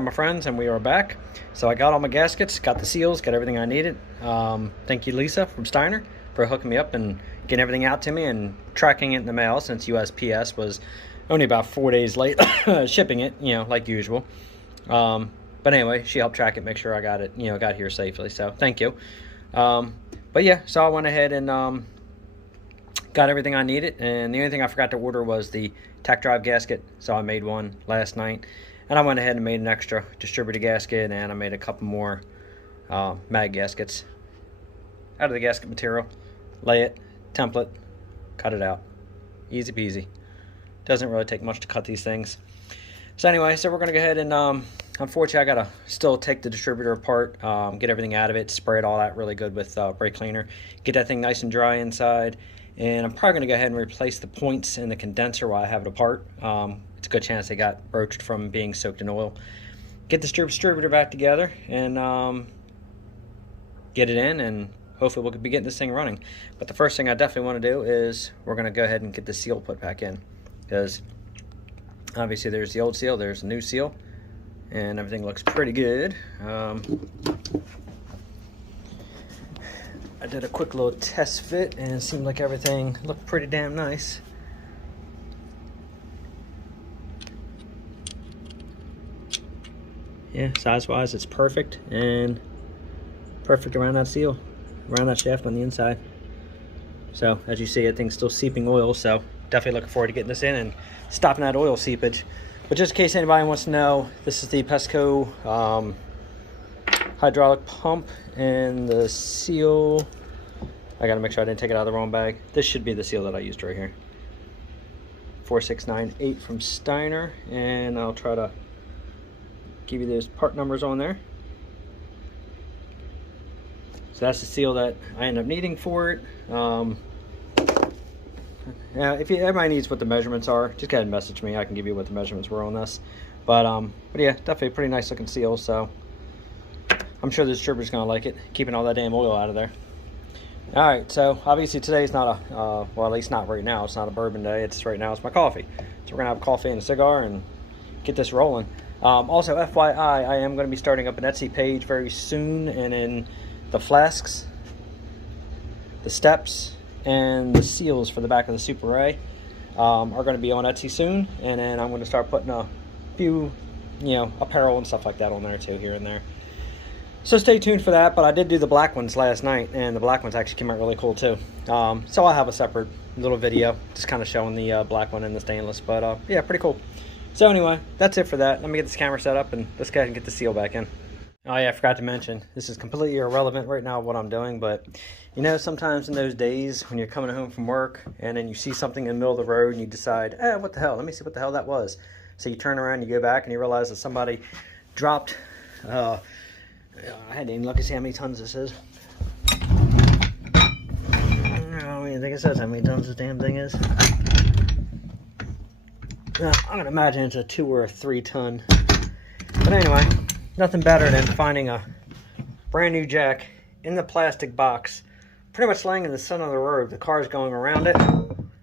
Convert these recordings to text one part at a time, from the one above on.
Alright my friends, and we are back. So I got all my gaskets, got the seals, got everything I needed. Thank you Lisa from Steiner for hooking me up and getting everything out to me and tracking it in the mail, since USPS was only about 4 days late shipping it, you know, like usual. But anyway, she helped track it, make sure I got it, you know, got here safely, so thank you. But yeah, so I went ahead and got everything I needed, and the only thing I forgot to order was the tech drive gasket, so I made one last night. And I went ahead and made an extra distributor gasket, and I made a couple more mag gaskets out of the gasket material. Lay it, template, cut it out. Easy peasy. Doesn't really take much to cut these things. So anyway, so we're going to go ahead and, unfortunately, I got to still take the distributor apart, get everything out of it, spray it all out really good with brake cleaner, get that thing nice and dry inside. And I'm probably going to go ahead and replace the points in the condenser while I have it apart. It's a good chance they got broached from being soaked in oil. Get the distributor back together and get it in, and hopefully we'll be getting this thing running. But the first thing I definitely want to do is we're going to go ahead and get the seal put back in, because obviously there's the old seal, there's the new seal, and everything looks pretty good. I did a quick little test fit and it seemed like everything looked pretty damn nice. Yeah, size-wise it's perfect, and perfect around that seal, around that shaft on the inside. So as you see, everything's still seeping oil, so definitely looking forward to getting this in and stopping that oil seepage. But just in case anybody wants to know, this is the Pesco hydraulic pump, and the seal, I gotta make sure I didn't take it out of the wrong bag. This should be the seal that I used right here, 4698 from Steiner, and I'll try to give you those part numbers on there. So that's the seal that I end up needing for it. Yeah, if everybody needs what the measurements are, just go ahead and message me. I can give you what the measurements were on this. But yeah, definitely a pretty nice looking seal. So I'm sure the distributor's gonna like it, keeping all that damn oil out of there. All right, so obviously today's not a well, at least not right now. It's not a bourbon day. It's right now. It's my coffee. So we're gonna have a coffee and a cigar and get this rolling. Also, FYI, I am going to be starting up an Etsy page very soon, and in the flasks, the steps, and the seals for the back of the Super A are going to be on Etsy soon, and then I'm going to start putting a few, you know, apparel and stuff like that on there too, here and there. So stay tuned for that. But I did do the black ones last night, and the black ones actually came out really cool too. So I'll have a separate little video just kind of showing the black one and the stainless. But yeah, pretty cool. So anyway, that's it for that. Let me get this camera set up and let's go ahead and get the seal back in. Oh yeah, I forgot to mention, this is completely irrelevant right now what I'm doing, but you know, sometimes in those days when you're coming home from work and then you see something in the middle of the road and you decide, what the hell, let me see what the hell that was. So you turn around, you go back, and you realize that somebody dropped, I hadn't even look to see how many tons this is. I don't even think it says how many tons this damn thing is. I'm gonna imagine it's a 2 or a 3 ton. But anyway, nothing better than finding a brand new jack in the plastic box, pretty much laying in the center of the road. The car's going around it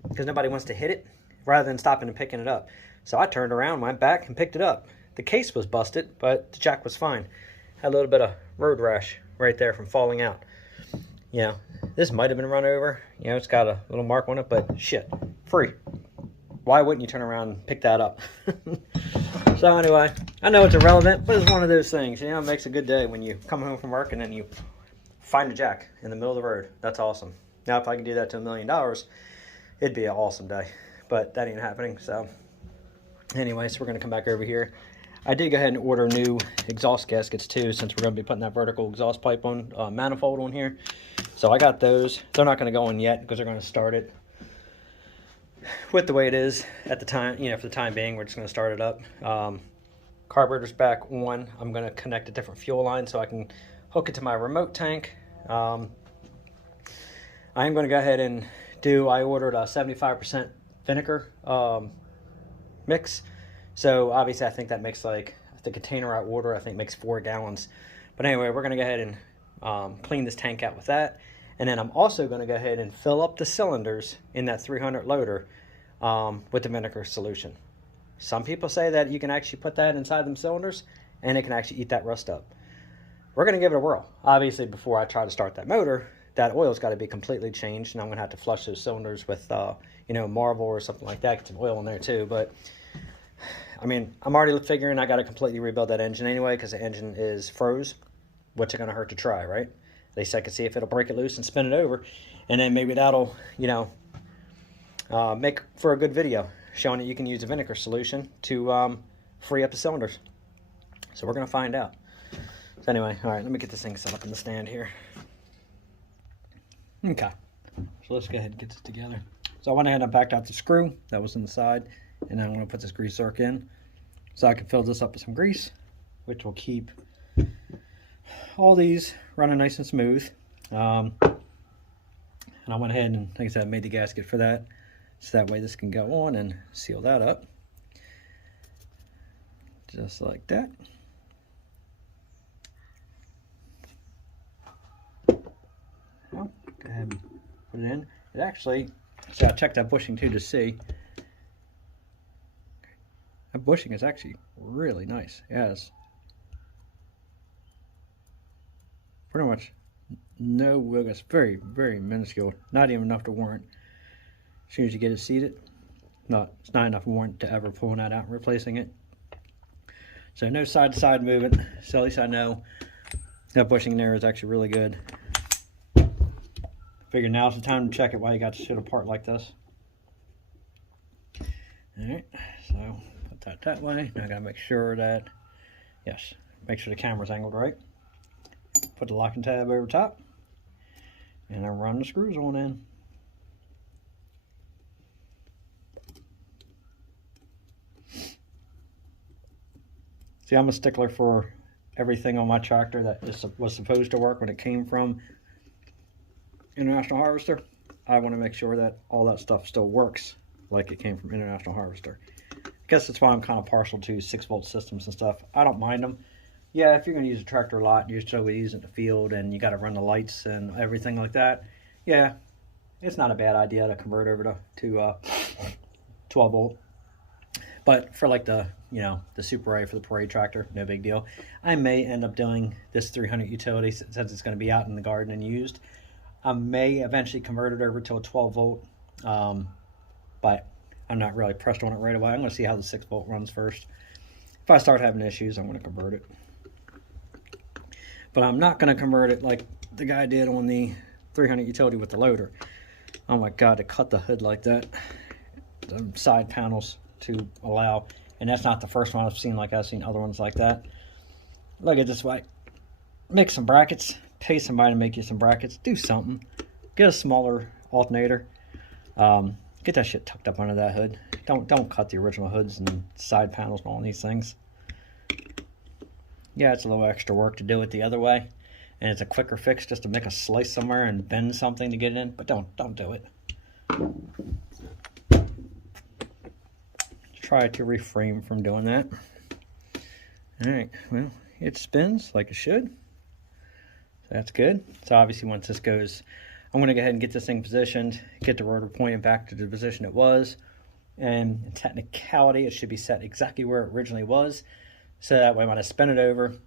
because nobody wants to hit it, rather than stopping and picking it up. So I turned around, went back, and picked it up. The case was busted, but the jack was fine. Had a little bit of road rash right there from falling out. You know, this might have been run over. You know, it's got a little mark on it, but shit, free. Why wouldn't you turn around and pick that up? So anyway, I know it's irrelevant, but it's one of those things. You know, it makes a good day when you come home from work and then you find a jack in the middle of the road. That's awesome. Now, if I could do that to $1 million, it'd be an awesome day. But that ain't happening. So anyway, so we're going to come back over here. I did go ahead and order new exhaust gaskets too, since we're going to be putting that vertical exhaust pipe on, manifold on here. So I got those. They're not going to go in yet because they're going to start it with the way it is at the time, you know, for the time being. We're just going to start it up. Carburetor's back on. I'm going to connect a different fuel line so I can hook it to my remote tank. I am going to go ahead and I ordered a 75% vinegar mix. So obviously I think that makes, like, the container I order, I think makes 4 gallons. But anyway, we're going to go ahead and clean this tank out with that. And then I'm also going to go ahead and fill up the cylinders in that 300 loader with the vinegar solution. Some people say that you can actually put that inside them cylinders. and it can actually eat that rust up. We're going to give it a whirl. Obviously, before I try to start that motor, that oil's got to be completely changed, and I'm going to have to flush those cylinders with, you know, Marvel or something like that. Get some oil in there too. But I mean, I'm already figuring I got to completely rebuild that engine anyway, because the engine is froze. What's it going to hurt to try, right? At least I can see if it'll break it loose and spin it over, and then maybe that'll, you know, make for a good video showing that you can use a vinegar solution to free up the cylinders. So we're going to find out. So anyway, all right, let me get this thing set up in the stand here. Okay, so let's go ahead and get this together. So I went ahead and backed out the screw that was in the side, and I'm going to put this grease zerk in so I can fill this up with some grease, which will keep all these running nice and smooth. And I went ahead and, like I said, made the gasket for that, so that way this can go on and seal that up. Just like that. Well, go ahead and put it in. It actually, so I checked that bushing too to see. That bushing is actually really nice. It has pretty much no wiggle. It's very, very minuscule. Not even enough to warrant, as soon as you get it seated, it's not enough warrant to ever pulling that out and replacing it. So no side-to-side movement. So at least I know that bushing there is actually really good. Figure now's the time to check it while you got the shit apart like this. Alright, so put that way. Now I gotta make sure that, yes, make sure the camera's angled right. Put the locking tab over top, and I run the screws on in. See, I'm a stickler for everything on my tractor that was supposed to work when it came from International Harvester. I want to make sure that all that stuff still works like it came from International Harvester. I guess that's why I'm kind of partial to 6-volt systems and stuff. I don't mind them. Yeah, if you're going to use a tractor a lot, you're still using it in the field, and you got to run the lights and everything like that. Yeah, it's not a bad idea to convert over to 12 volt. But for like the, you know, the Super A for the parade tractor, no big deal. I may end up doing this 300 utility since it's going to be out in the garden and used. I may eventually convert it over to a 12 volt, but I'm not really pressed on it right away. I'm going to see how the 6 volt runs first. If I start having issues, I'm going to convert it. But I'm not going to convert it like the guy did on the 300 utility with the loader. Oh my God, to cut the hood like that. The side panels to allow, and that's not the first one I've seen. Like I've seen other ones like that. Look at this way. Make some brackets. Pay somebody to make you some brackets. Do something. Get a smaller alternator. Get that shit tucked up under that hood. Don't cut the original hoods and side panels and all these things. Yeah, it's a little extra work to do it the other way, and it's a quicker fix just to make a slice somewhere and bend something to get it in. But don't do it. Try to refrain from doing that. All right. Well, it spins like it should. That's good. So obviously once this goes, I'm going to go ahead and get this thing positioned, get the rotor pointed back to the position it was, and in technicality it should be set exactly where it originally was, so that way when I spin it over,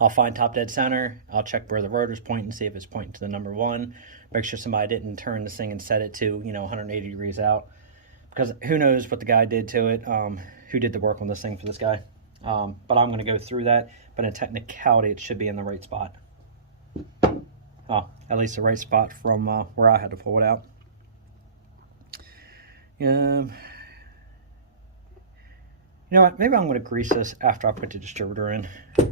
I'll find top dead center, I'll check where the rotor's pointing, see if it's pointing to the number 1, make sure somebody didn't turn this thing and set it to, you know, 180 degrees out, because who knows what the guy did to it, who did the work on this thing for this guy. But I'm going to go through that, but in technicality it should be in the right spot. At least the right spot from where I had to pull it out. You know what? Maybe I'm going to grease this after I put the distributor in. I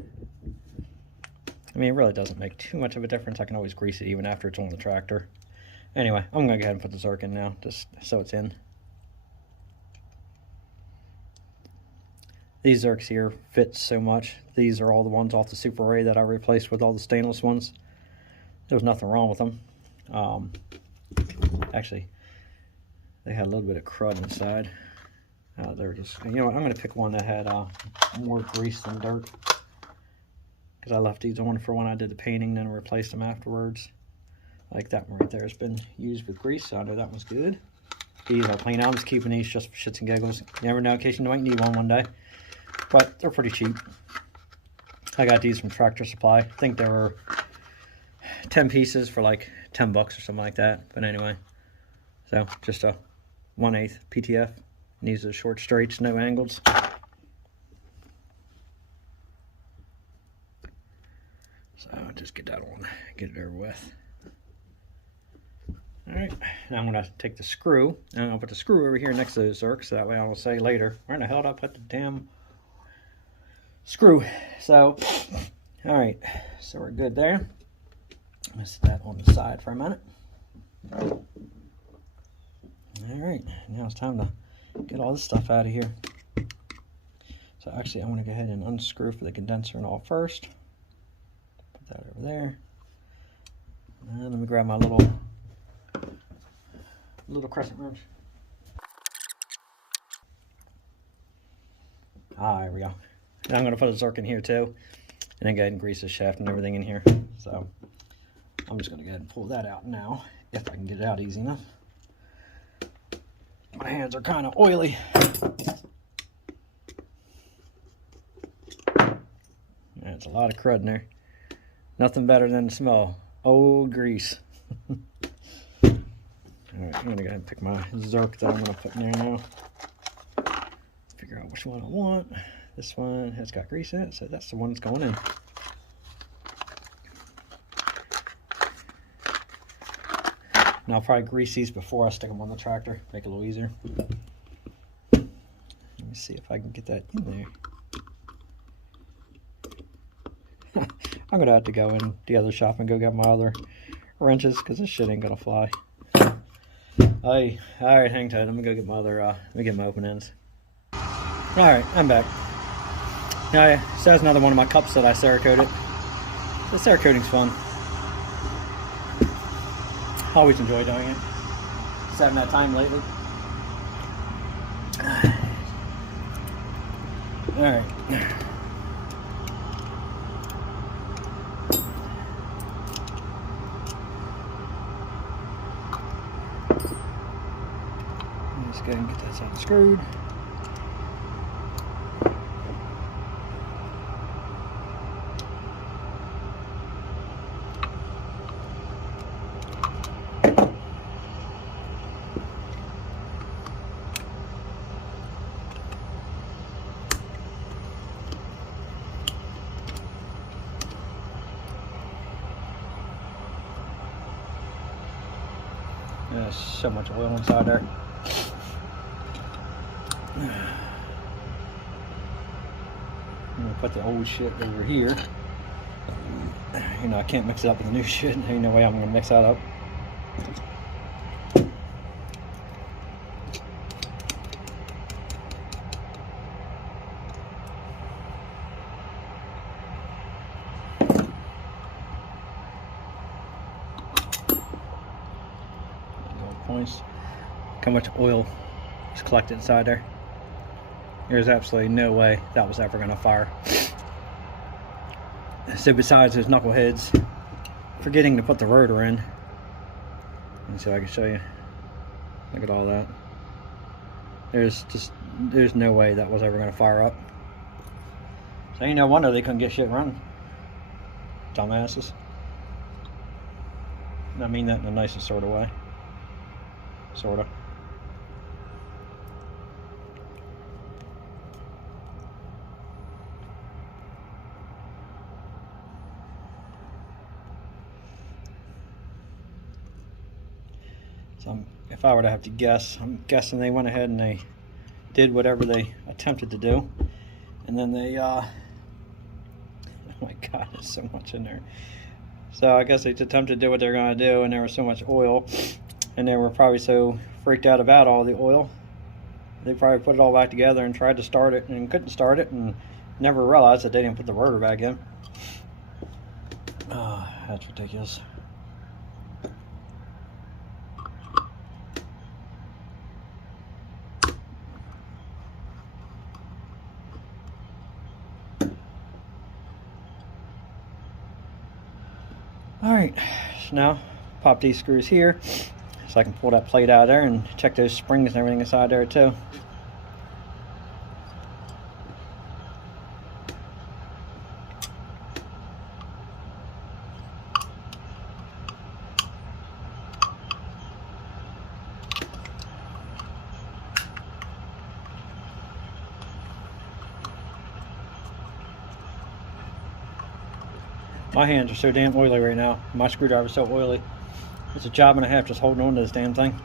mean, it really doesn't make too much of a difference. I can always grease it even after it's on the tractor. Anyway, I'm going to go ahead and put the zerk in now, just so it's in. These zerks here fit so much. These are all the ones off the Super A that I replaced with all the stainless ones. There's nothing wrong with them. Actually, they had a little bit of crud inside. They're just, you know what, I'm going to pick one that had more grease than dirt, because I left these on for when I did the painting, then replaced them afterwards. Like that one right there has been used with grease, so I know that one's good. These are clean. I'm just keeping these just for shits and giggles. You never know, in case you might need one day. But they're pretty cheap. I got these from Tractor Supply. I think they were 10 pieces for like 10 bucks or something like that. But anyway, so just a 1/8 PTF. And these are short straights, no angles. So just get that on, get it over with. Alright, now I'm going to take the screw, and I'm going to put the screw over here next to the Zerk, so that way I will say later, where in the hell did I put the damn screw? So, alright, so we're good there. I'm going to set that on the side for a minute. Alright, now it's time to get all this stuff out of here. So actually I want to go ahead and unscrew for the condenser and all first. Put that over there. And let me grab my little crescent wrench. Ah, there we go. And I'm going to put a Zerk in here too, and then go ahead and grease the shaft and everything in here. So I'm just going to go ahead and pull that out now, if I can get it out easy enough. My hands are kind of oily. That's a lot of crud in there. Nothing better than the smell. Old grease. Alright, I'm going to go ahead and pick my Zerk that I'm going to put in there now. Figure out which one I want. This one has got grease in it, so that's the one that's going in. And I'll probably grease these before I stick them on the tractor, make it a little easier. Let me see if I can get that in there. I'm going to have to go in the other shop and go get my other wrenches, because this shit ain't going to fly. Hey, alright, hang tight. I'm gonna go get my other, let me get my open ends. Alright, I'm back. Now, yeah, so that's another one of my cups that I Cerakoted. The Cerakoting's fun. I always enjoy doing it. Just having that time lately. Alright. Let's go and get that side screwed. There's so much oil inside there. I'm gonna put the old shit over here. You know, I can't mix it up with the new shit. Ain't no way I'm gonna mix that up. Points. Look how much oil is collected inside there. There's absolutely no way that was ever going to fire. So besides those knuckleheads forgetting to put the rotor in, and so I can show you, look at all that. There's no way that was ever going to fire up. So ain't no wonder they couldn't get shit running. Dumbasses. And I mean that in the nicest sort of way. Sorta. So if I were to have to guess, I'm guessing they went ahead and they did whatever they attempted to do, and then they oh my god, there's so much in there. So I guess they attempted to do what they're going to do, and there was so much oil, and they were probably so freaked out about all the oil, they probably put it all back together and tried to start it and couldn't start it, and never realized that they didn't put the rotor back in. That's ridiculous. Alright, so now pop these screws here so I can pull that plate out of there and check those springs and everything inside there too. My hands are so damn oily right now. My screwdriver's so oily. It's a job and a half just holding on to this damn thing.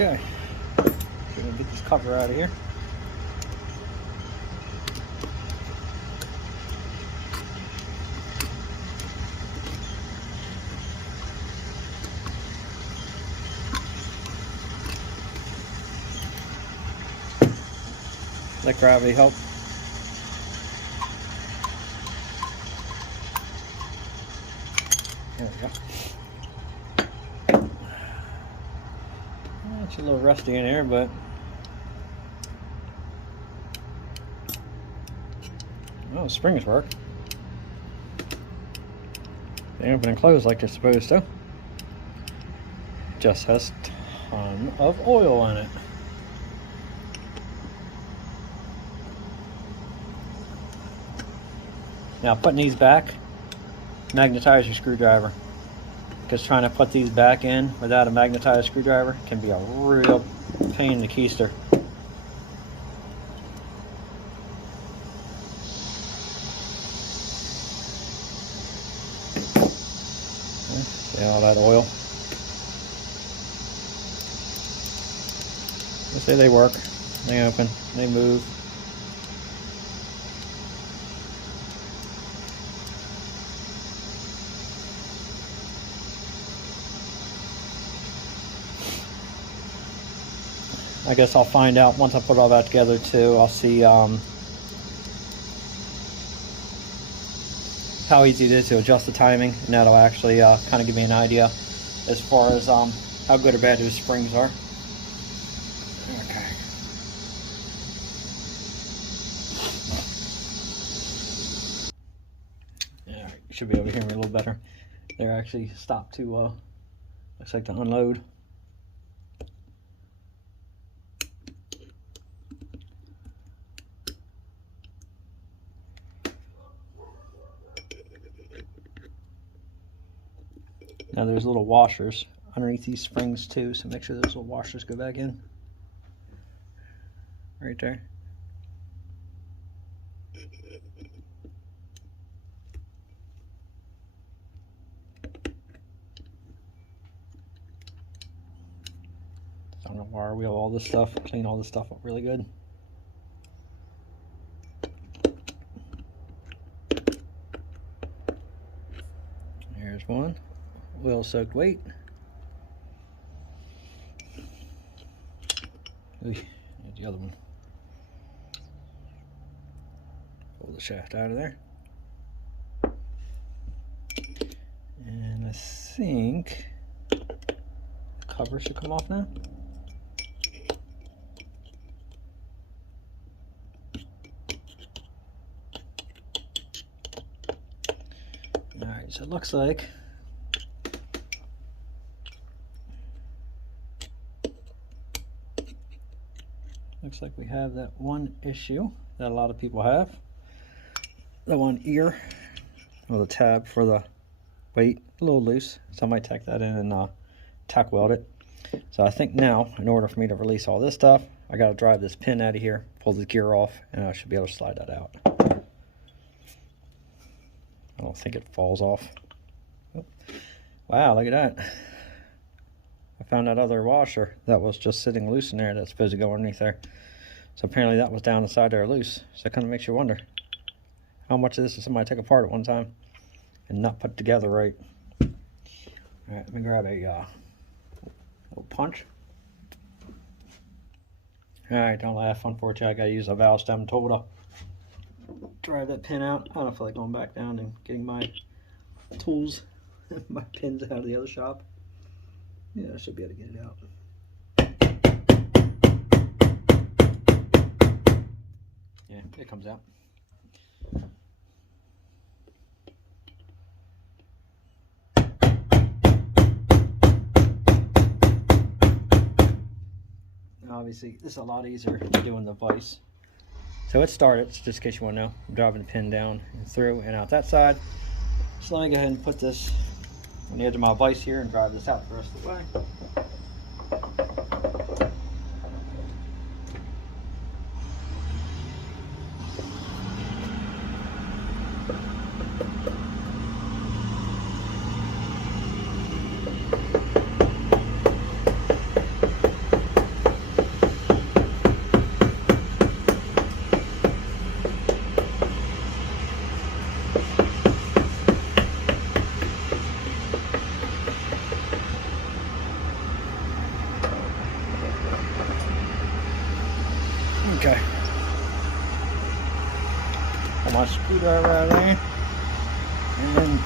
Okay, so we'll get this cover out of here. Let gravity help. There we go. It's a little rusty in here, but oh, the springs work. They open and close like they're supposed to. Just has a ton of oil in it. Now putting these back, magnetize your screwdriver. Because trying to put these back in without a magnetized screwdriver can be a real pain in the keister. See all that oil? Let's say they work, they open, they move. I guess I'll find out once I put all that together too. I'll see how easy it is to adjust the timing, and that'll actually kind of give me an idea as far as how good or bad those springs are. Okay. Yeah, you should be able to hear me a little better. They're actually stopped to looks like to unload. Now there's little washers underneath these springs too, so make sure those little washers go back in. Right there. So I'm gonna wire wheel all this stuff, clean all this stuff up really good. Here's one. Oil soaked weight. Here's the other one. Pull the shaft out of there. And I think the cover should come off now. Alright, so it looks like we have that one issue that a lot of people have. The one ear, or the tab for the weight, a little loose, so I might tack that in and tack weld it. So I think now, in order for me to release all this stuff, I got to drive this pin out of here, pull the gear off, and I should be able to slide that out. I don't think it falls off. Oh. Wow, look at that. I found that other washer that was just sitting loose in there that's supposed to go underneath there. So apparently that was down inside there loose. So it kind of makes you wonder how much of this did somebody take apart at one time and not put together right. All right, let me grab a little punch. All right, don't laugh. Unfortunately, I gotta use a valve stem tool to drive that pin out. I don't feel like going back down and getting my tools, my pins out of the other shop. Yeah, I should be able to get it out. Yeah, it comes out. obviously this is a lot easier than doing the vise. So it started, just in case you want to know, I'm driving the pin down and through and out that side. So let me go ahead and put this on the edge of my vise here and drive this out the rest of the way. Okay. Put my screwdriver out of there. And then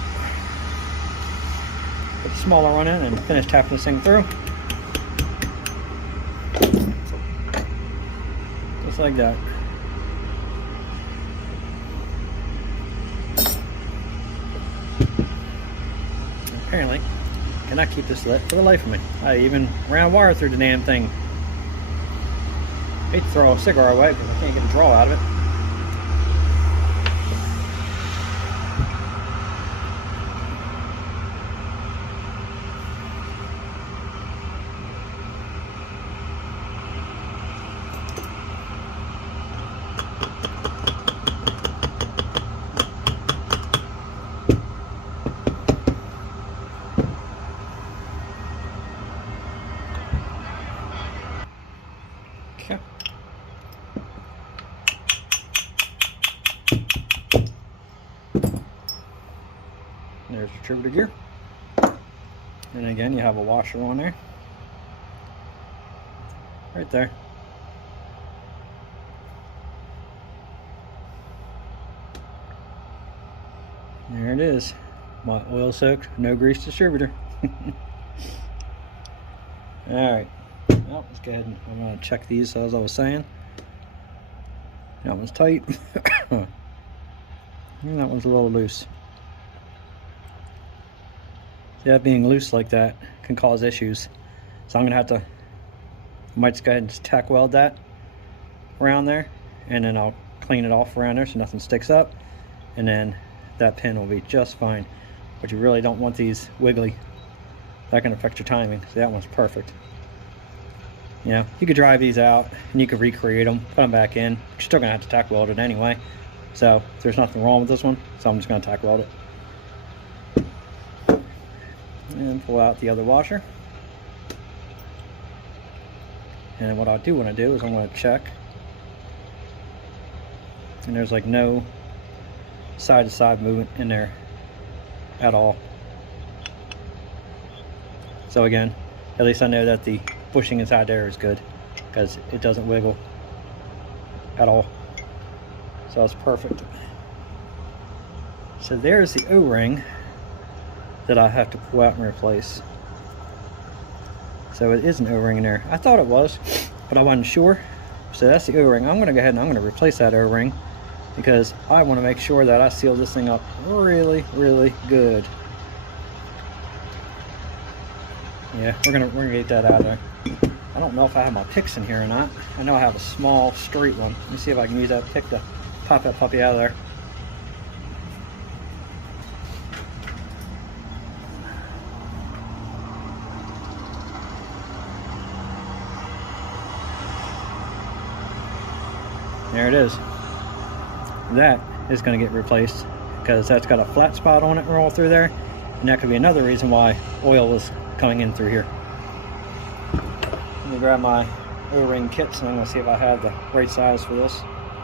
put the smaller one in and finish tapping this thing through. Just like that. Apparently, cannot keep this lit for the life of me. I even ran wire through the damn thing. I hate to throw a cigar away because I can't get a draw out of it. Okay. There's the distributor gear. And again, you have a washer on there. Right there. There it is. My oil soaked, no grease distributor. Alright. Well, let's go ahead and I'm going to check these as I was saying. That one's tight. And that one's a little loose. Yeah, being loose like that can cause issues. So I'm going to I might just go ahead and just tack weld that around there. And then I'll clean it off around there so nothing sticks up. And then that pin will be just fine. But you really don't want these wiggly. That can affect your timing. So that one's perfect. You know, you could drive these out and you could recreate them, put them back in. You're still going to have to tack weld it anyway. So there's nothing wrong with this one. So I'm just going to tack weld it. And pull out the other washer. And what I do want to do is I'm going to check. And there's like no side to side movement in there at all. So again, at least I know that the bushing inside there is good because it doesn't wiggle at all. So that's perfect. So there's the O-ring that I have to pull out and replace. So it is an O-ring in there. I thought it was, but I wasn't sure. So that's the O-ring. I'm going to go ahead and I'm going to replace that O-ring because I want to make sure that I seal this thing up really, really good. Yeah, we're gonna get that out of there. I don't know if I have my picks in here or not. I know I have a small straight one. Let me see if I can use that pick to pop that puppy out of there. There it is. That is going to get replaced because that's got a flat spot on it all through there, and that could be another reason why oil was coming in through here. Let me grab my O-ring kits and I'm going to see if I have the right size for this.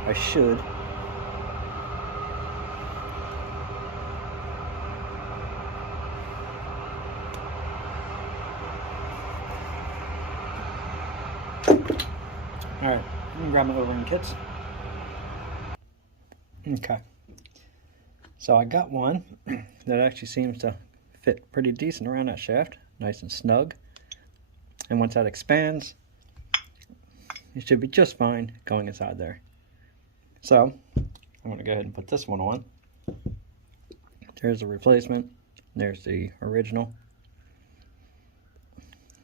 I should. Alright, let me grab my O-ring kits. Okay. So I got one that actually seems to fit pretty decent around that shaft. Nice and snug. And once that expands, it should be just fine going inside there. So I'm going to go ahead and put this one on. There's the replacement. There's the original.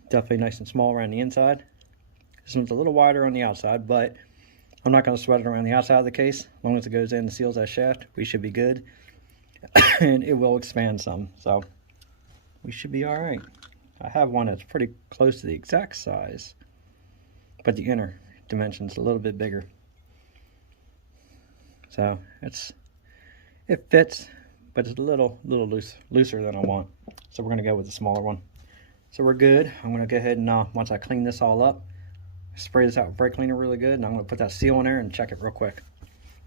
Definitely nice and small around the inside. This one's a little wider on the outside, but I'm not going to sweat it around the outside of the case. As long as it goes in and seals that shaft, we should be good. And it will expand some, so we should be all right. I have one that's pretty close to the exact size, but the inner dimension's a little bit bigger. So it fits, but it's a little looser than I want. So we're going to go with the smaller one. So we're good. I'm going to go ahead and once I clean this all up, spray this out with brake cleaner really good, and I'm going to put that seal in there and check it real quick.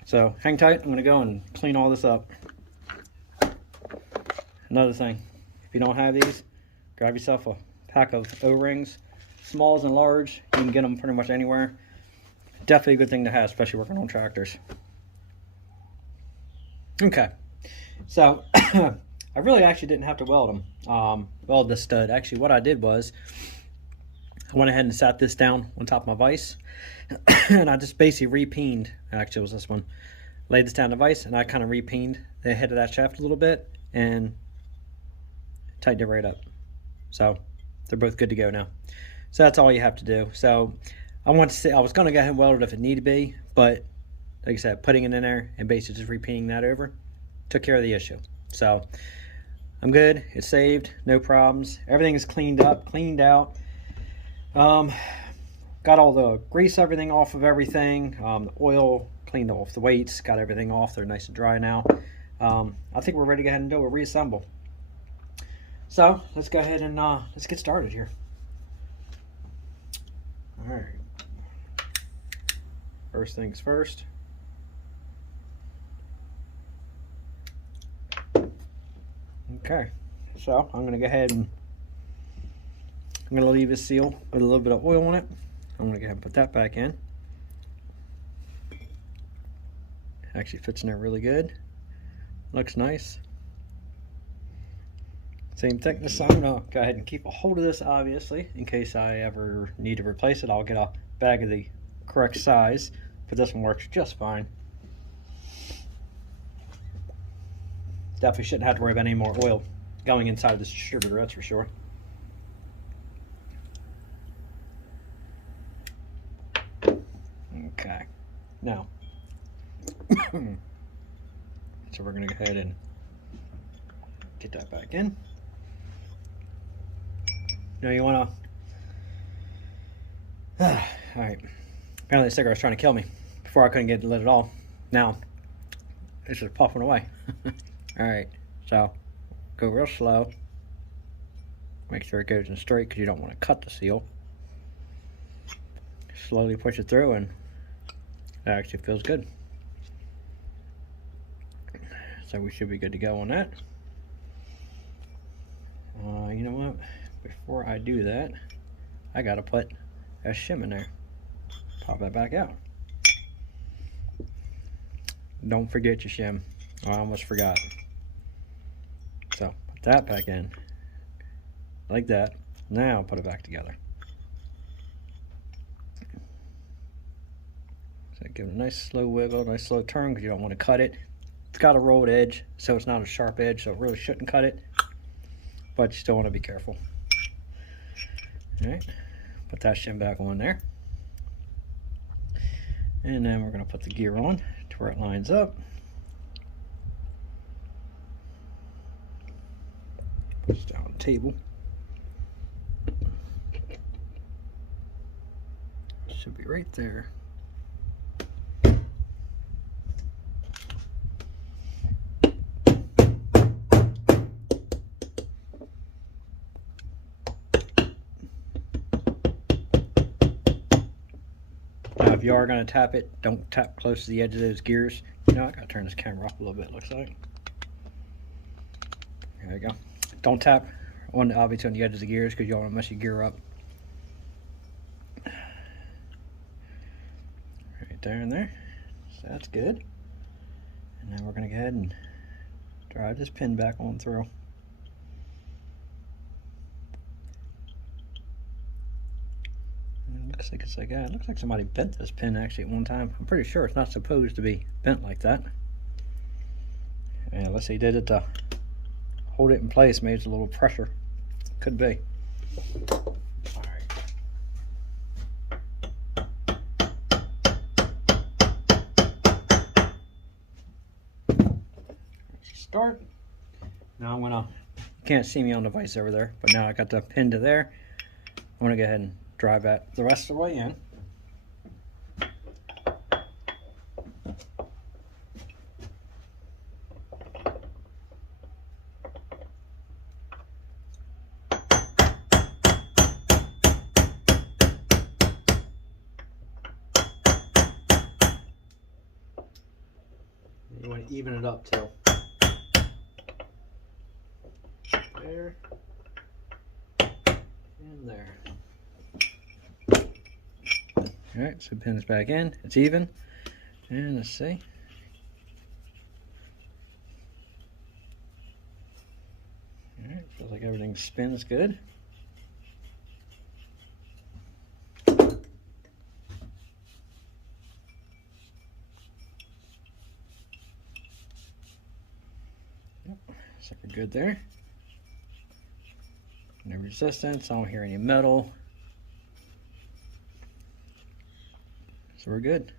So hang tight. I'm going to go and clean all this up. Another thing, if you don't have these, grab yourself a pack of O-rings, smalls and large. You can get them pretty much anywhere. Definitely a good thing to have, especially working on tractors. Okay, so I really actually didn't have to weld them. Weld this stud. Actually, what I did was I went ahead and sat this down on top of my vise, and I just basically repeened. Actually, it was this one. Laid this down the vise, and I kind of repeened the head of that shaft a little bit and tightened it right up. So they're both good to go now. So that's all you have to do. So I want to say I was going to go ahead and weld it if it needed to be, but like I said, putting it in there and basically just repeening that over took care of the issue. So I'm good. It's saved. No problems. Everything is cleaned up, cleaned out. Got all the grease, everything off of everything. The oil, cleaned off the weights, got everything off. They're nice and dry now. I think we're ready to go ahead and do a reassemble. So let's go ahead and let's get started here. All right. First things first. Okay, so I'm going to go ahead and I'm going to leave this seal with a little bit of oil on it. I'm going to go ahead and put that back in. Actually fits in there really good. Looks nice. Same thickness. I'm going to go ahead and keep a hold of this, obviously, in case I ever need to replace it. I'll get a bag of the correct size, but this one works just fine. Definitely shouldn't have to worry about any more oil going inside this distributor, that's for sure. Okay, now, so we're going to go ahead and get that back in. Now you want to, all right, apparently the sticker was trying to kill me before I couldn't get it lit at all. Now, it's just puffing away. All right, so go real slow. Make sure it goes in straight because you don't want to cut the seal. Slowly push it through, and it actually feels good. So we should be good to go on that. You know what? Before I do that, I gotta put a shim in there. Pop that back out. Don't forget your shim. I almost forgot. So put that back in like that. Now put it back together. So give it a nice slow wiggle, nice slow turn, because you don't want to cut it. It's got a rolled edge, so it's not a sharp edge, so it really shouldn't cut it, but you still want to be careful. All right, put that shim back on there, and then we're going to put the gear on to where it lines up. Put this down on the table. Should be right there. Now, if you are going to tap it, don't tap close to the edge of those gears. You know, I got to turn this camera up a little bit, looks like. There you go. Don't tap on obviously on the edge of the gears because you don't want to mess your gear up. Right there and there. So that's good. And now we're going to go ahead and drive this pin back on through. And it looks like it's like it looks like somebody bent this pin actually at one time. I'm pretty sure it's not supposed to be bent like that. And unless they did it to hold it in place, maybe it's a little pressure. Could be. All right. start. Now I'm gonna, you can't see me on the vise over there, but now I got the pin to there. I'm gonna go ahead and drive that the rest of the way in. You want to even it up too. There and there. Alright, so pins back in, it's even. And let's see. Alright, feels like everything spins good. So we're good there. No resistance, I don't hear any metal. So we're good.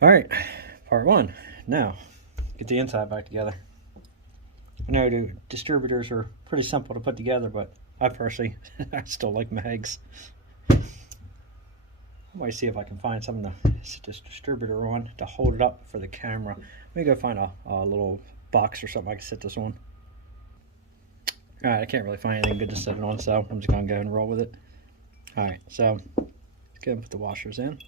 Alright, part one. Now, get the inside back together. I know the distributors are pretty simple to put together, but I personally, I still like mags. I might see if I can find something to sit this distributor on to hold it up for the camera. Let me go find a little box or something I can sit this on. Alright, I can't really find anything good to set it on, so I'm just going to go ahead and roll with it. Alright, so let's go ahead and put the washers in.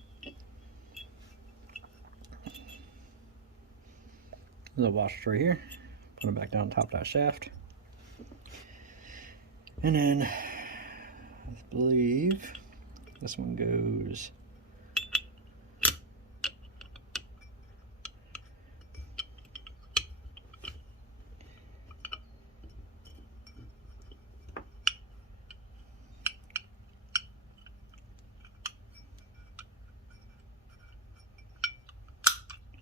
Little washers right here. Put them back down on top of that shaft. And then, I believe this one goes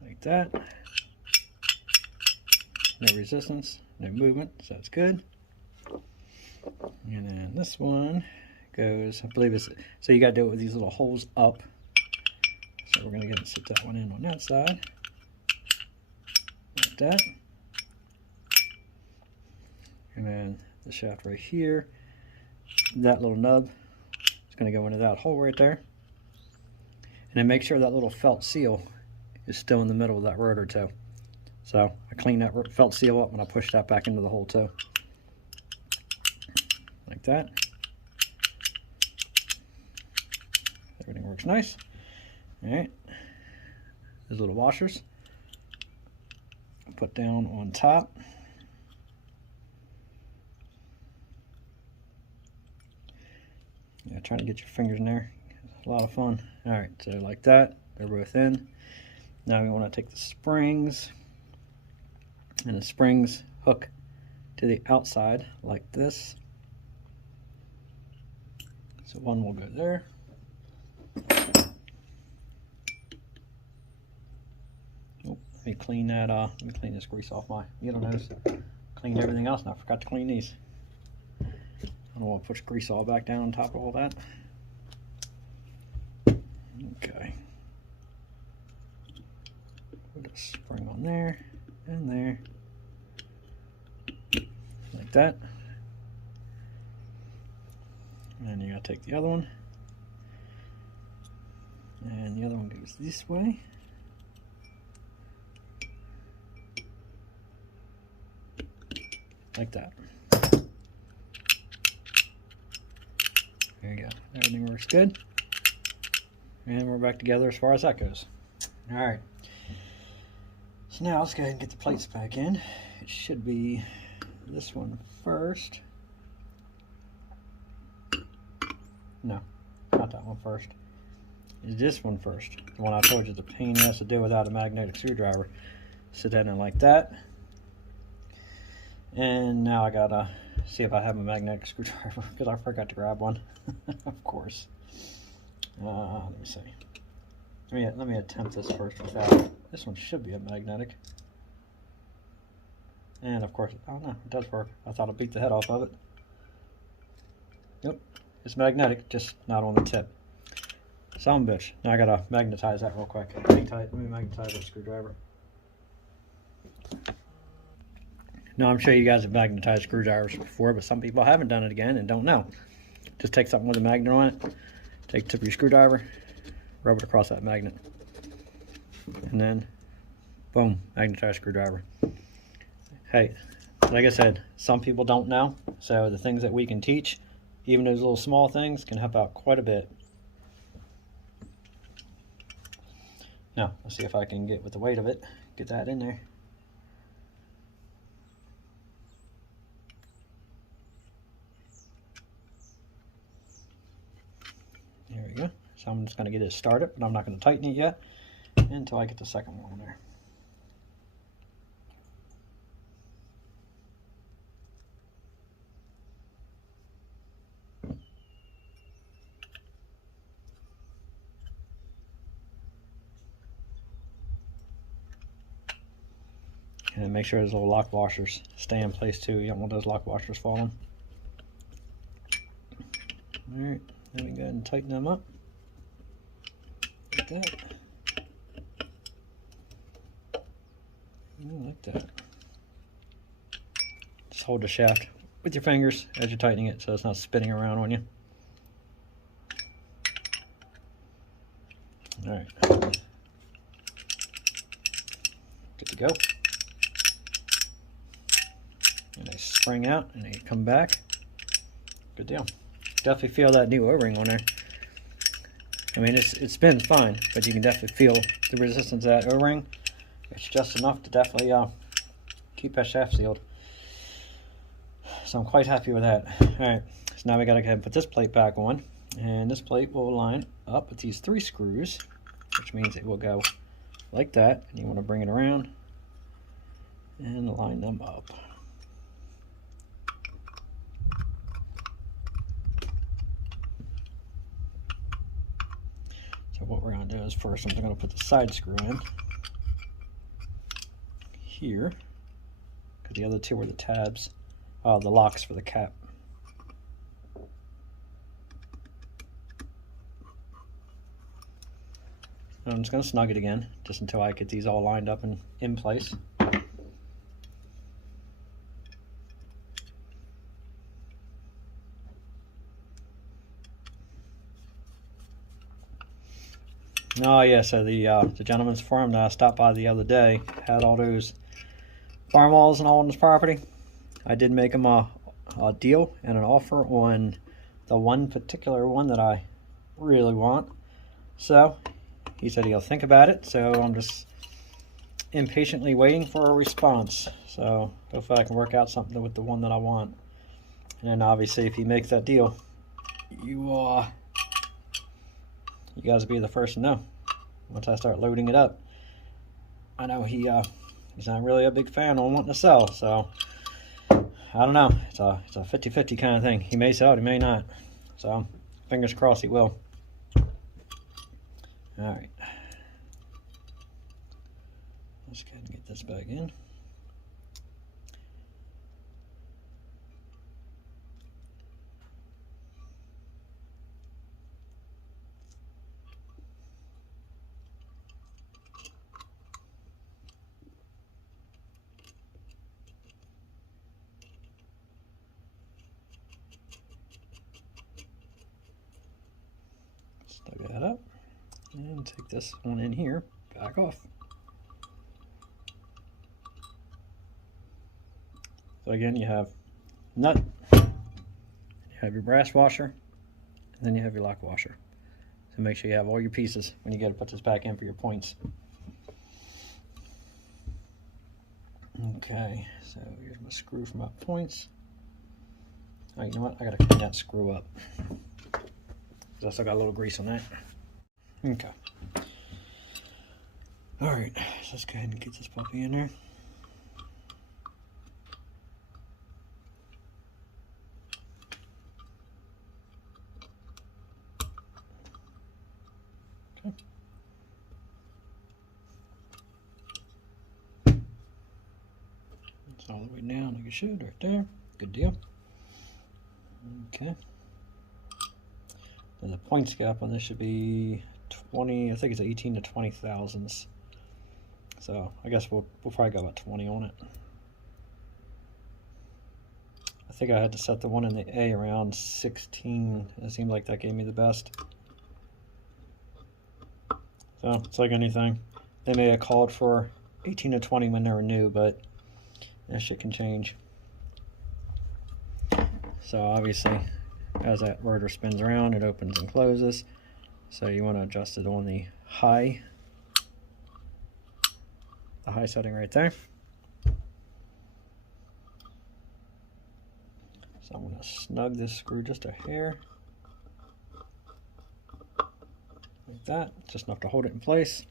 like that. No resistance, no movement, so that's good. And then this one goes, I believe it's, so you got to do it with these little holes up. So we're going to get and sit that one in on that side. Like that. And then the shaft right here, that little nub is going to go into that hole right there. And then make sure that little felt seal is still in the middle of that rotor too. So I clean that felt seal up and I push that back into the hole too. Like that. Everything works nice. Alright. Those little washers. Put down on top. Yeah, trying to get your fingers in there. It's a lot of fun. Alright, so like that. They're both in. Now we want to take the springs. And the springs hook to the outside like this. So one will go there. Oh, let me clean that. Let me clean this grease off my needle nose. Cleaned everything else, and I forgot to clean these. I don't want to push grease all back down on top of all that. Okay. Put a spring on there and there. Like that. And you gotta take the other one. And the other one goes this way. Like that. There you go. Everything works good. And we're back together as far as that goes. Alright. So now let's go ahead and get the plates back in. It should be this one first. No, not that one first. It's this one first. The one I told you the pain has to do without a magnetic screwdriver. Sit that in like that. And now I gotta see if I have a magnetic screwdriver because I forgot to grab one. Of course. Let me see. Let me attempt this first without. This one should be a magnetic. And of course, oh no, it does work. I thought I'd beat the head off of it. Yep, it's magnetic, just not on the tip. Son of a bitch. Now I gotta magnetize that real quick. Hang tight, let me magnetize the screwdriver. Now, I'm sure you guys have magnetized screwdrivers before, but some people haven't done it again and don't know. Just take something with a magnet on it, take the tip of your screwdriver, rub it across that magnet, and then boom, magnetized screwdriver. Hey, like I said, some people don't know, so the things that we can teach, even those little small things, can help out quite a bit. Now, let's see if I can get with the weight of it, get that in there. There we go. So I'm just going to get it started, but I'm not going to tighten it yet until I get the second one there. And make sure those little lock washers stay in place too. You don't want those lock washers falling. Alright, then we go ahead and tighten them up. Like that. Like that. Just hold the shaft with your fingers as you're tightening it so it's not spinning around on you. Alright. Good to go. And they spring out and they come back. Good deal. Definitely feel that new O-ring on there. I mean, it spins fine, but you can definitely feel the resistance of that O-ring. It's just enough to definitely keep that shaft sealed. So I'm quite happy with that. Alright, so now we gotta go ahead and put this plate back on. And this plate will line up with these 3 screws, which means it will go like that. And you want to bring it around and line them up. So what we're going to do is first I'm going to put the side screw in here, because the other 2 are the tabs, the locks for the cap. And I'm just going to snug it again, just until I get these all lined up and in place. Oh yeah, so the gentleman's farm that I stopped by the other day had all those Farmalls and all on his property. I did make him a deal and an offer on the one particular one that I really want. So he said he'll think about it, so I'm just impatiently waiting for a response. So hopefully I can work out something with the one that I want. And obviously if he makes that deal, you guys will be the first to know once I start loading it up. I know he's not really a big fan on wanting to sell, so I don't know. It's a 50-50 kind of thing. He may sell it, he may not. So fingers crossed he will. Alright. Let's go ahead and get this back in. Snug that up and take this one in here, back off. So again, you have nut, you have your brass washer, and then you have your lock washer. So make sure you have all your pieces when you go to put this back in for your points. Okay, so here's my screw for my points. Oh, you know what? I gotta clean that screw up. I still got a little grease on that. Okay. Alright, so let's go ahead and get this puppy in there. Okay. It's all the way down like it should, right there. Good deal. Okay. And the points gap on this should be 20, I think it's 18 to 20 thousandths. So I guess we'll probably go about 20 on it. think I had to set the one in the A around 16. It seemed like that gave me the best. So it's like anything. They may have called for 18 to 20 when they were new, but that shit can change. So obviously, as that rotor spins around, it opens and closes. So you want to adjust it on the high setting right there. So I'm going to snug this screw just a hair. Like that, just enough to hold it in place.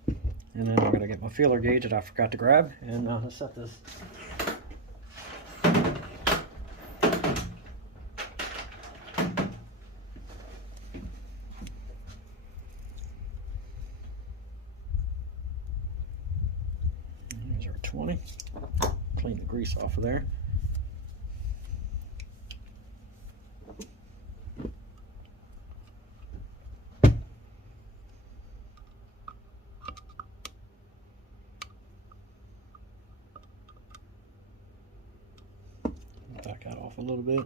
And then I'm going to get my feeler gauge that I forgot to grab, and I'm going to set this. There's our 20. Clean the grease off of there. Back that off a little bit.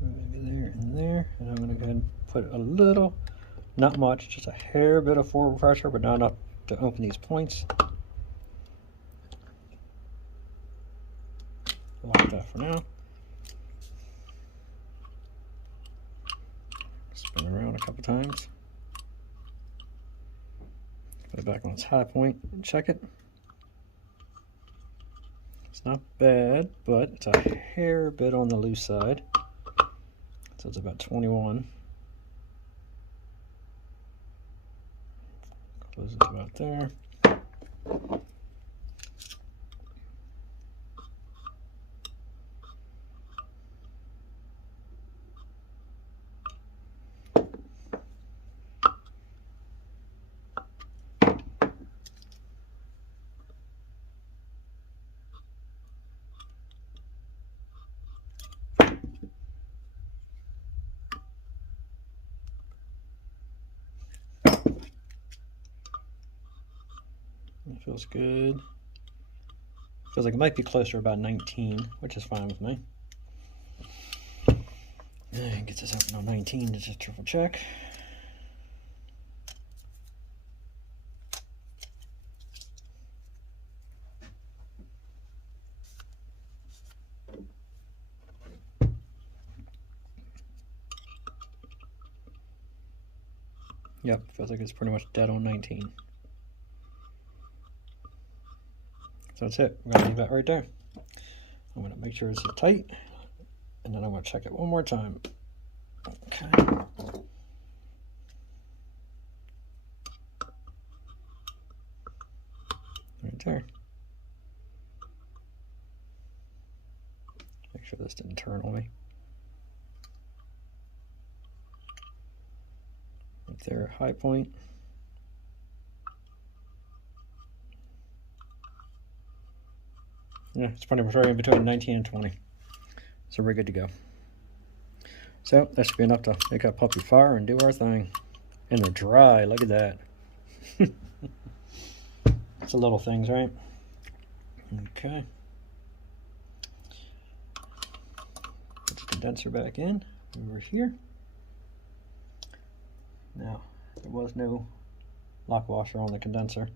Maybe there and there, and I'm going to go ahead and put a little, not much, just a hair bit of forward pressure, but not enough to open these points. Like that for now. Spin around a couple times. Put it back on its high point and check it. It's not bad, but it's a hair bit on the loose side. So it's about 21. Close it about there. It feels good. Feels like it might be closer to about 19, which is fine with me. And get this open on 19 to just triple check. Yep, feels like it's pretty much dead on 19. So that's it. I'm going to leave that right there. I'm going to make sure it's tight, and then I'm going to check it one more time. Okay. Right there. Make sure this didn't turn on me. Right there, high point. Yeah, it's pretty much right in between 19 and 20. So we're good to go. So that should be enough to make that puppy fire and do our thing. And they're dry, look at that. It's the little things, right? Okay. Put the condenser back in over here. Now, there was no lock washer on the condenser.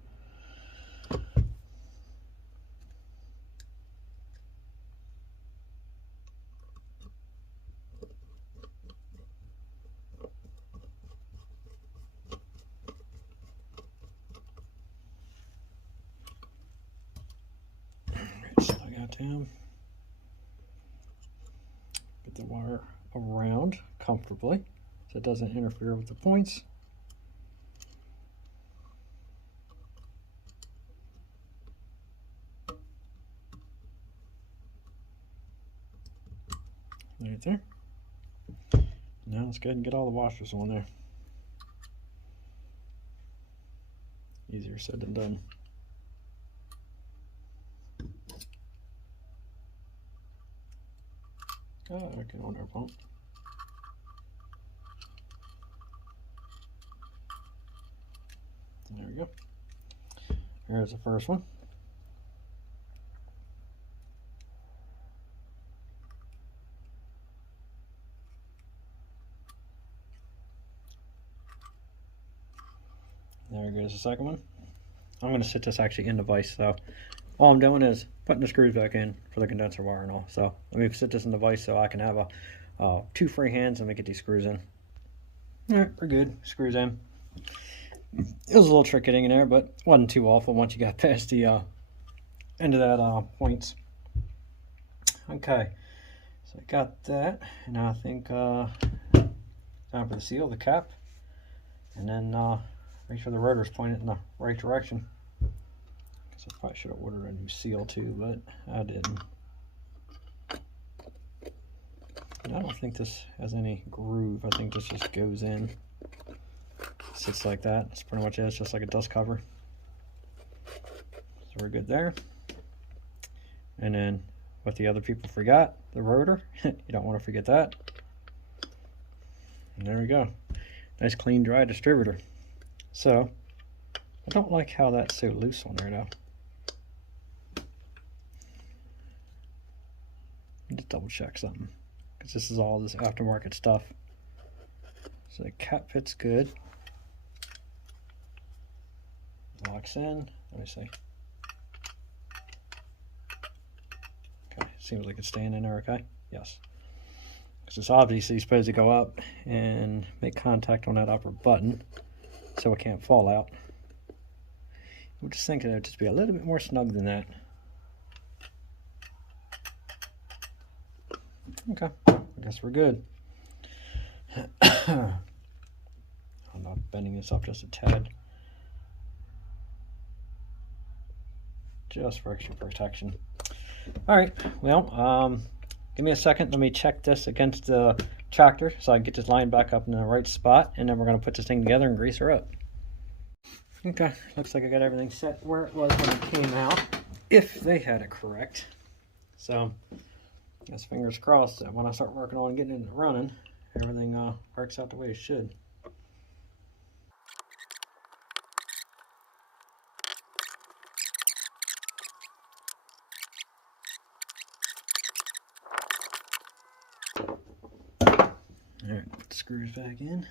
Snug out down. Get the wire around comfortably so it doesn't interfere with the points. Right there. Now let's go ahead and get all the washers on there. Easier said than done. Oh, I can on our pump. we go. Here's the first one. There goes the second one. I'm going to sit this actually in the vise, so all I'm doing is putting the screws back in for the condenser wire and all. So let me sit this in the vise so I can have two free hands and we get these screws in. All right, we're good. Screws in. It was a little trick getting in there, but wasn't too awful once you got past the end of that points. Okay, so I got that. Now I think time for the seal, the cap, and then make sure the rotor's pointed in the right direction. Guess I probably should have ordered a new seal too, but I didn't. And I don't think this has any groove. I think this just goes in. Sits like that. That's pretty much it. It's just like a dust cover. So we're good there. And then what the other people forgot, the rotor. You don't want to forget that. And there we go. Nice clean dry distributor. So I don't like how that's so loose on there though. Just double check something, because this is all this aftermarket stuff. So the cap fits good. Locks in. Let me see. Okay, seems like it's staying in there okay. Yes. Because it's obviously supposed to go up and make contact on that upper button so it can't fall out. We're just thinking it would just be a little bit more snug than that. Okay, I guess we're good. I'm not bending this up just a tad. Just for extra protection. Alright, well, give me a second. Let me check this against the tractor so I can get this line back up in the right spot, and then we're going to put this thing together and grease her up. Okay, looks like I got everything set where it was when it came out, if they had it correct. So, I guess fingers crossed that when I start working on getting it running, everything works out the way it should. Alright, put the screws back in.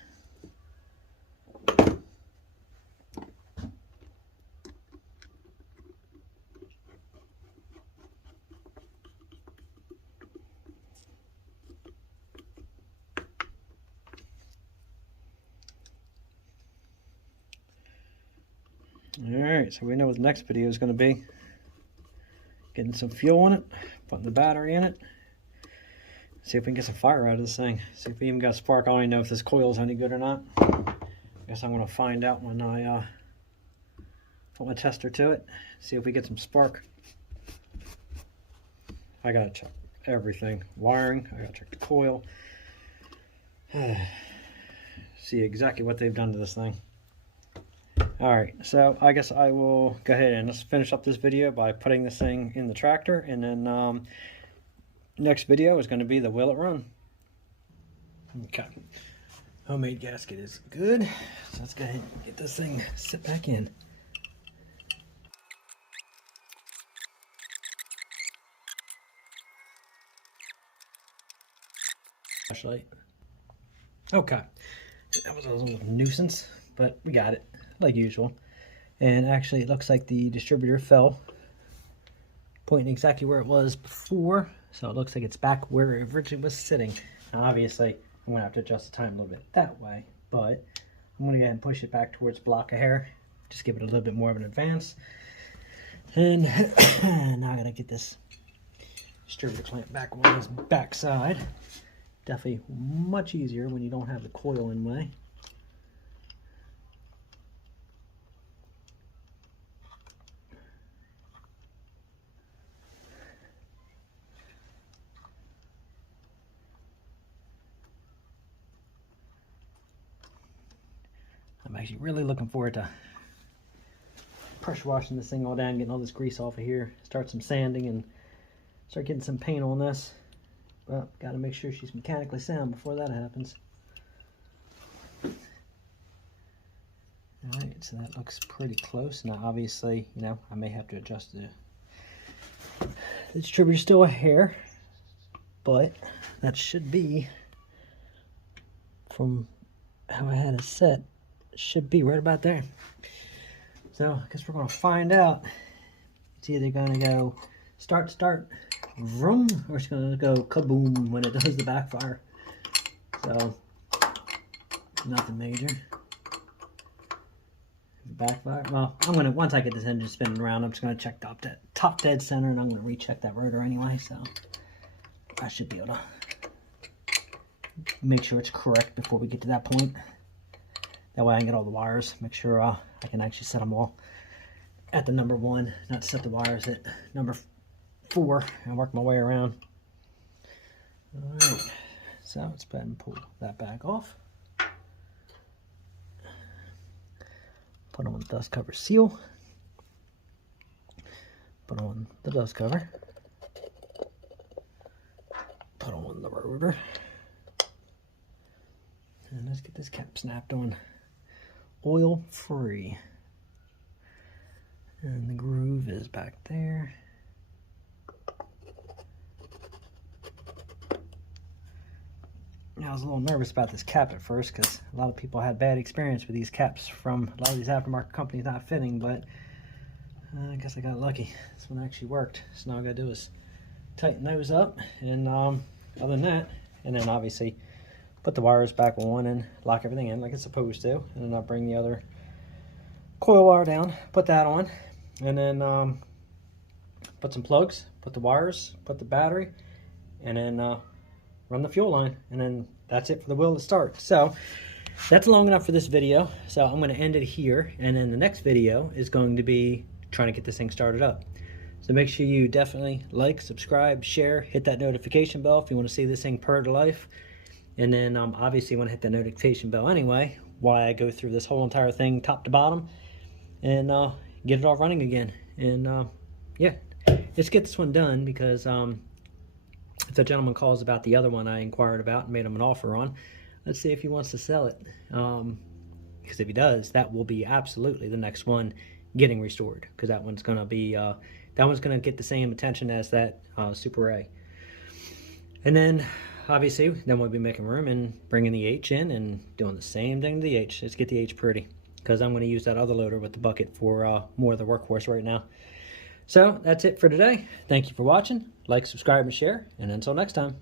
Alright, so we know what the next video is going to be. Getting some fuel in it, putting the battery in it. See if we can get some fire out of this thing. See if we even got a spark. I don't even know if this coil is any good or not. I guess I'm going to find out when I put my tester to it. See if we get some spark. I got to check everything. Wiring, I got to check the coil. See exactly what they've done to this thing. Alright, so I guess I will go ahead and let's finish up this video by putting this thing in the tractor, and then next video is going to be the will it run. Okay, homemade gasket is good, so let's go ahead and get this thing sit back in. Flashlight. Okay, that was a little nuisance, but we got it like usual. And actually it looks like the distributor fell, pointing exactly where it was before, so it looks like it's back where it originally was sitting. Now obviously I'm going to have to adjust the time a little bit that way, but I'm going to go ahead and push it back towards block of hair, just give it a little bit more of an advance. And now I got to get this distributor clamp back on this back side. Definitely much easier when you don't have the coil in the way. I'm actually really looking forward to pressure washing this thing all down, getting all this grease off of here, start some sanding, and start getting some paint on this. But got to make sure she's mechanically sound before that happens. Alright, Alright, so that looks pretty close. Now obviously, you know, I may have to adjust the distributor still a hair, but that should be, from how I had it set, should be right about there. So I guess we're going to find out. It's either going to go start, vroom, or it's going to go kaboom when it does the backfire. So nothing major. Backfire. Well, I'm gonna, once I get this engine spinning around, I'm just gonna check top dead center, and I'm gonna recheck that rotor anyway. So I should be able to make sure it's correct before we get to that point. That way I can get all the wires, make sure I can actually set them all at the number 1, not set the wires at number 4, and work my way around. All right, so let's go ahead and pull that back off. Put on the dust cover seal. Put on the dust cover. Put on the rotor. And let's get this cap snapped on oil free. And the groove is back there. I was a little nervous about this cap at first because a lot of people had bad experience with these caps from a lot of these aftermarket companies not fitting, but I guess I got lucky. This one actually worked. So now all I gotta do is tighten those up, and other than that, and then obviously put the wires back on and lock everything in like it's supposed to, and then I'll bring the other coil wire down, put that on, and then put some plugs, put the wires, put the battery, and then run the fuel line, and then that's it for the wheel to start. So that's long enough for this video, so I'm going to end it here, and then the next video is going to be trying to get this thing started up. So make sure you definitely like, subscribe, share, hit that notification bell if you want to see this thing purr to life, and then obviously you want to hit the notification bell anyway while I go through this whole entire thing top to bottom and get it all running again. And yeah, let's get this one done, because if the gentleman calls about the other one I inquired about and made him an offer on, let's see if he wants to sell it. Because if he does, that will be absolutely the next one getting restored, because that one's going to be that one's going to get the same attention as that Super A. And then obviously then we'll be making room and bringing the H in and doing the same thing to the H. Let's get the H pretty, because I'm going to use that other loader with the bucket for more of the workhorse right now. So that's it for today. Thank you for watching. Like, subscribe, and share. And until next time.